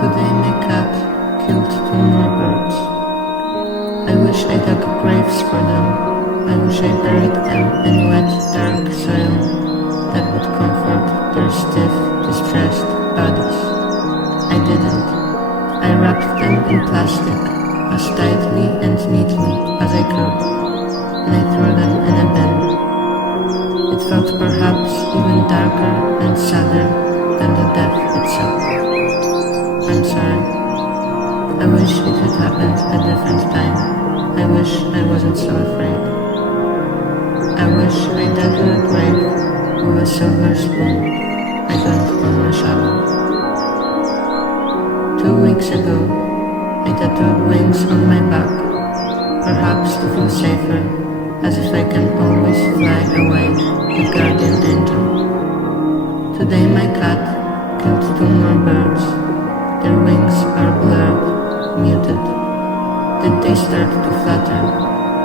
Today my cat killed 2 more birds. I wish I dug graves for them. I wish I buried them in wet, dark soil that would comfort their stiff, distressed bodies. I didn't. I wrapped them in plastic as tightly and neatly as I could, and I threw them in a bin. It felt perhaps even darker and sadder than the death itself. I'm sorry. I wish it had happened a different time. I wish I wasn't so afraid. I wish I dug a grave with a silver spoon. I don't own a shovel. 2 weeks ago, I tattooed wings on my back, perhaps to feel safer, as if I can always fly away, a guardian angel. Today my cat killed 2 more birds. Their wings are blurred, muted. Did they start to flutter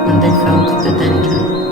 when they felt the danger?